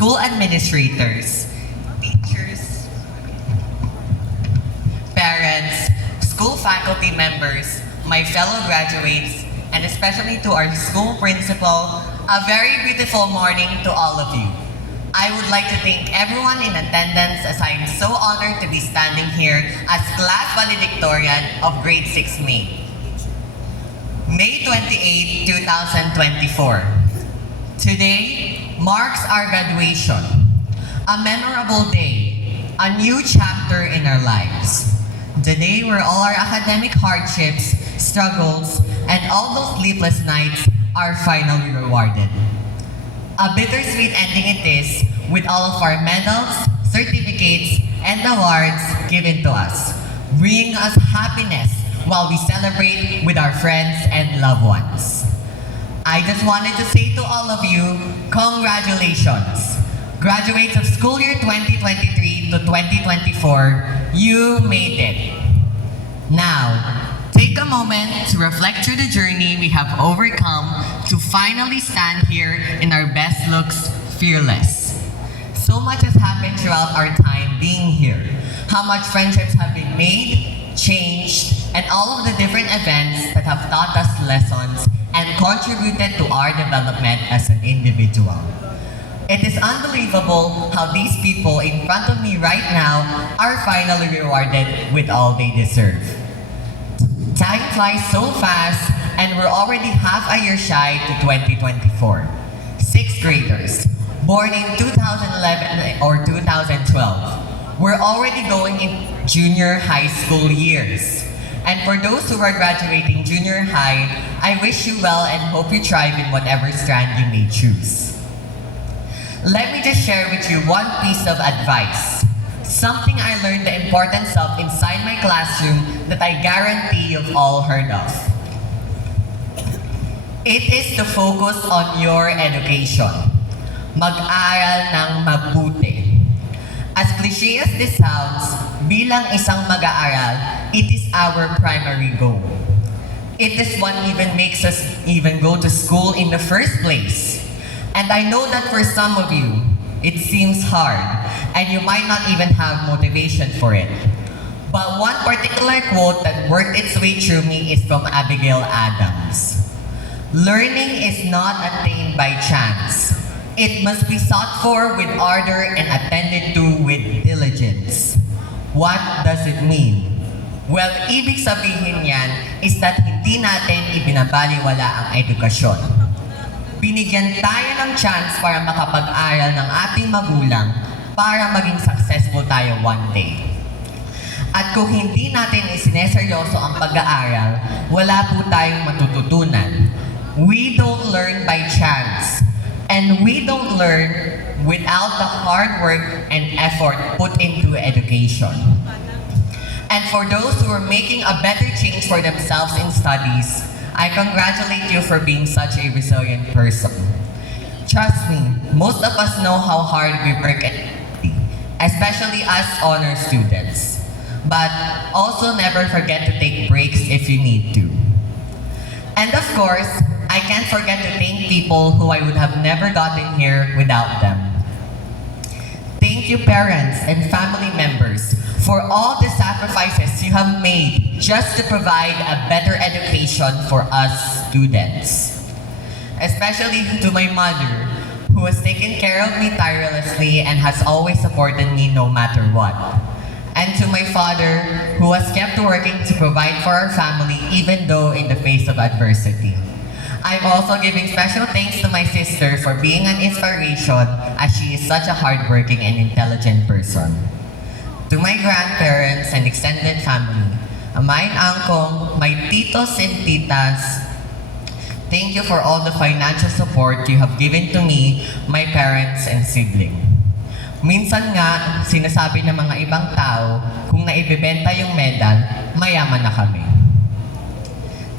school administrators, teachers, parents, school faculty members, my fellow graduates, and especially to our school principal, a very beautiful morning to all of you. I would like to thank everyone in attendance as I am so honored to be standing here as class valedictorian of grade 6 May. May 28, 2024. Today marks our graduation, a memorable day, a new chapter in our lives. The day where all our academic hardships, struggles, and all those sleepless nights are finally rewarded. A bittersweet ending it is with all of our medals, certificates, and awards given to us, bringing us happiness while we celebrate with our friends and loved ones. I just wanted to say to all of you, congratulations! Graduates of school year 2023 to 2024, you made it. Now, take a moment to reflect through the journey we have overcome to finally stand here in our best looks, fearless. So much has happened throughout our time being here. How much friendships have been made, changed, and all of the different events that have taught us lessons and contributed to our development as an individual. It is unbelievable how these people in front of me right now are finally rewarded with all they deserve. Time flies so fast and we're already half a year shy to 2024. Sixth graders, born in 2011 or 2012, we're already going in junior high school years. And for those who are graduating junior high, I wish you well and hope you thrive in whatever strand you may choose. Let me just share with you one piece of advice. Something I learned the importance of inside my classroom that I guarantee you've all heard of. It is to focus on your education. Mag-aral ng mabuti. As cliche as this sounds, bilang isang mag-aaral, it is our primary goal. It is what even makes us even go to school in the first place. And I know that for some of you, it seems hard, and you might not even have motivation for it. But one particular quote that worked its way through me is from Abigail Adams. Learning is not attained by chance. It must be sought for with ardor and attended to with diligence. What does it mean? Well, ibig sabihin yan is that hindi natin ibinabaliwala ang edukasyon. Binigyan tayo ng chance para makapag-aral ng ating magulang para maging successful tayo one day. At kung hindi natin isineseryoso ang pag-aaral, wala po tayong matututunan. We don't learn by chance. And we don't learn without the hard work and effort put into education. And for those who are making a better change for themselves in studies, I congratulate you for being such a resilient person. Trust me, most of us know how hard we work, especially as honor students. But also never forget to take breaks if you need to. And of course, I can't forget to thank people who I would have never gotten here without them. Thank you parents and family members for all the sacrifices you have made just to provide a better education for us students. Especially to my mother, who has taken care of me tirelessly and has always supported me no matter what. And to my father, who has kept working to provide for our family even though in the face of adversity. I'm also giving special thanks to my sister for being an inspiration as she is such a hardworking and intelligent person. To my grandparents and extended family, my uncle, my titos and titas, thank you for all the financial support you have given to me, my parents and sibling. Minsan nga, sinasabi ng mga ibang tao, kung naibebenta yung medal, mayaman na kami.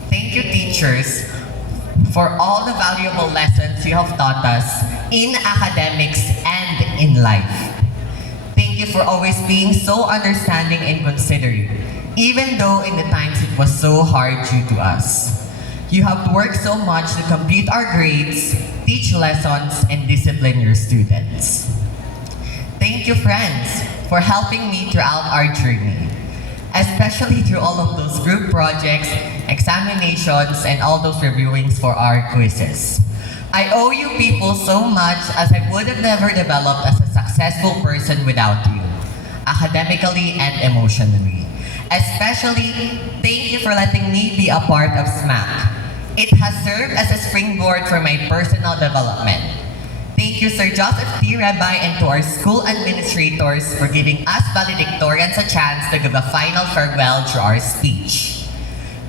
Thank you teachers for all the valuable lessons you have taught us in academics and in life. Thank you for always being so understanding and considerate, even though in the times it was so hard due to us. You have worked so much to complete our grades, teach lessons, and discipline your students. Thank you, friends, for helping me throughout our journey, especially through all of those group projects, examinations, and all those reviewings for our quizzes. I owe you people so much, as I would have never developed as a successful person without you, academically and emotionally. Especially, thank you for letting me be a part of SMAC. It has served as a springboard for my personal development. Thank you, Sir Joseph T. Rebay, and to our school administrators for giving us valedictorians a chance to give a final farewell through our speech.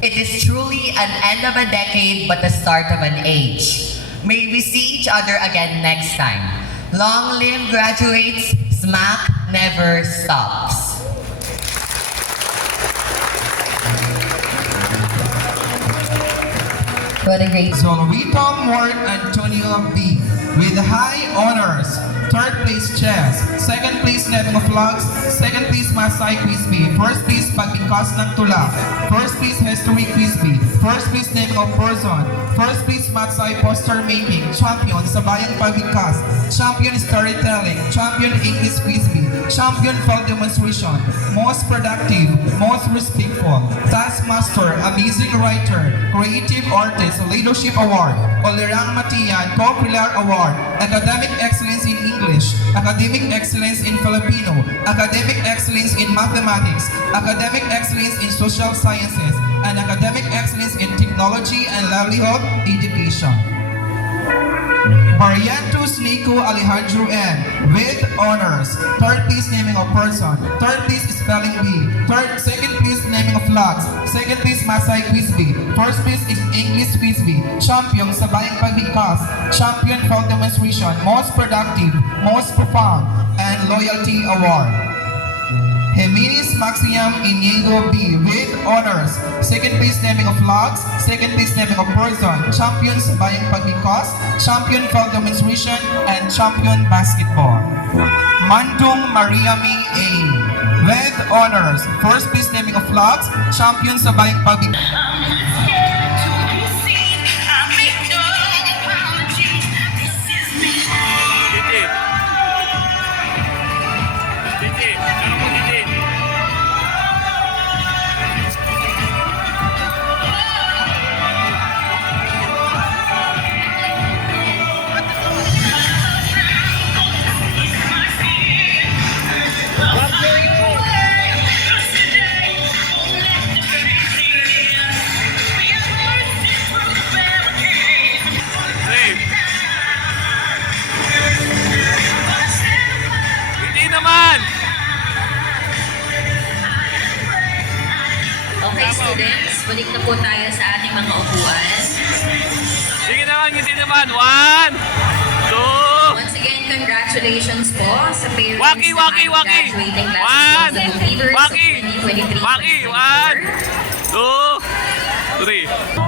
It is truly an end of a decade but the start of an age. May we see each other again next time. Long live graduates, SMAC never stops. What a great Solvito Mort Antonio B. with high honors. Third place chess, second place netting of flags, second place Masay Quiz B, first place pagbigkas ng tula, first place history quiz B, first place naming of person, first place Masay poster making, champion sa bayang pagbigkas, champion storytelling, champion English quiz B, champion fall demonstration, most productive, most respectful, taskmaster, amazing writer, creative artist, leadership award, Olerang Matian, Co-Pilar Award, academic excellence in English, academic excellence in Filipino, academic excellence in mathematics, academic excellence in social sciences, and academic excellence in technology and livelihood education. Mariantus Nico Alejandro N. with honors. Third place naming of person. Third place spelling bee. Second place naming of flags. Second place Masay Quiz B. First place is English Quiz B. Champion sa bayang pagbigkas. Champion for demonstration. Most productive, most profound, and loyalty award. Jimenez Maxiam Inigo B. with honors. Second place naming of flags, second place naming of person, champion sa bayang pagbigkas, champion for demonstration, and champion basketball. Mandung Maria May A. with honors. First place naming of flags, champion sa bayang pagbigkas. Okay, students, balik na po tayo sa ating mga upuan. Sige naman, hindi naman. 1, 2. Once again, congratulations po sa parents Waki, ng waki, ating waki. graduating classes of the Believers of Waki. 2023. Waki, 1, 2, 3.